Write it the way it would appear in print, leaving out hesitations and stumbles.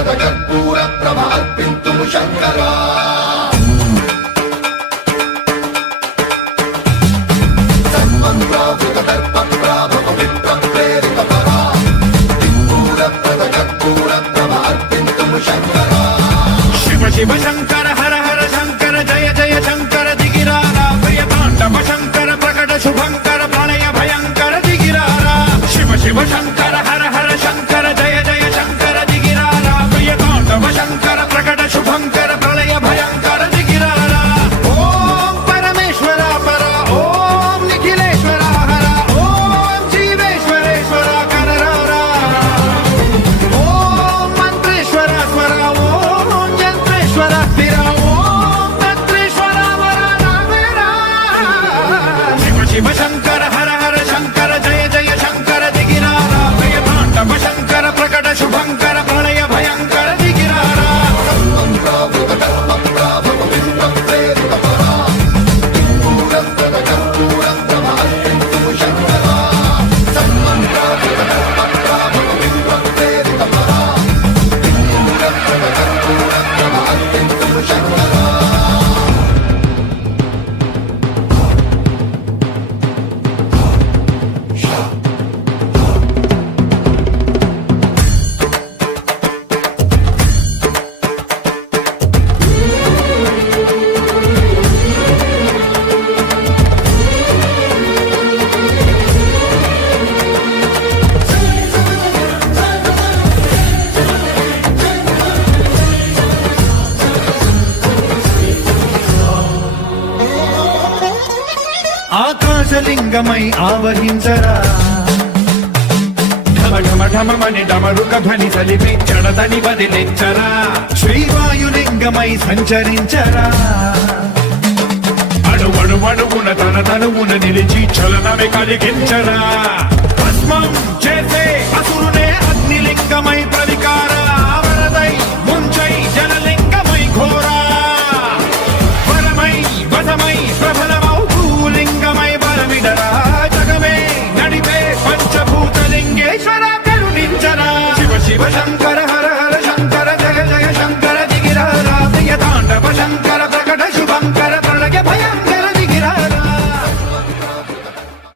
కర్పూర ప్రభ అర్పింతుము శంకరా సన్మంత్రావృత దర్ప ప్రాభవ విప్ర ప్రేరిత పరా దిక్పూర ప్రద కర్పూర ప్రభ అర్పింతుము శంకరా శివ శివ శంకర హర హర శంకర జయ జయ శంకర దిగిరారా ప్రియ తాండవ శంకర ప్రకట శుభంకర ప్రళయ భయంకర దిగిరారా శివ శివ శంకర హర హర శంకర జయ జయ శంకర దిగిరారా ప్రియ తాండవ శంకర ప్రకట శుభంకర ప్రళయ భయంకర దిగిరారా ఓం పరమేశ్వర పర ఓం నిఖిలేశ్వర హర ఓం జీవేశ్వరేశ్వర కరరారా ఓం మంత్రేశ్వర స్వర ఓం యంత్రేశ్వర స్థిర ఓం తంత్రేశ్వర వర రామేరా శివ శివ శంకర హర హర శంకర జయ జయ శంకర దిగిరారా ప్రియ తాండవ శంకర ప్రకట శుభంకర ప్రళయ భయంకర దిగిరారా సన్మంత్రావృత దర్ప ప్రాభవ విప్ర ప్రేరిత పరా దిక్పూర ప్రద కర్పూర ప్రభ అర్పింతుము శంకరా సన్మంత్రావృత దర్ప ప్రాభవ విప్ర ప్రేరిత పరా దిక్పూర ప్రద కర్పూర ప్రభ అర్పింతుము శంకరా ఆకాశలింగమై ఆవహించరా ఢమ ఢమ ఢమమని డమరుక ధ్వని సలిపి జడదని వదిలించరా శ్రీవాయులింగమై సంచరించరా అణువణువున తన తనువున నిలిచి చలనమే కలిగించరా భస్మం చేసే అసురునే అగ్నిలింగమై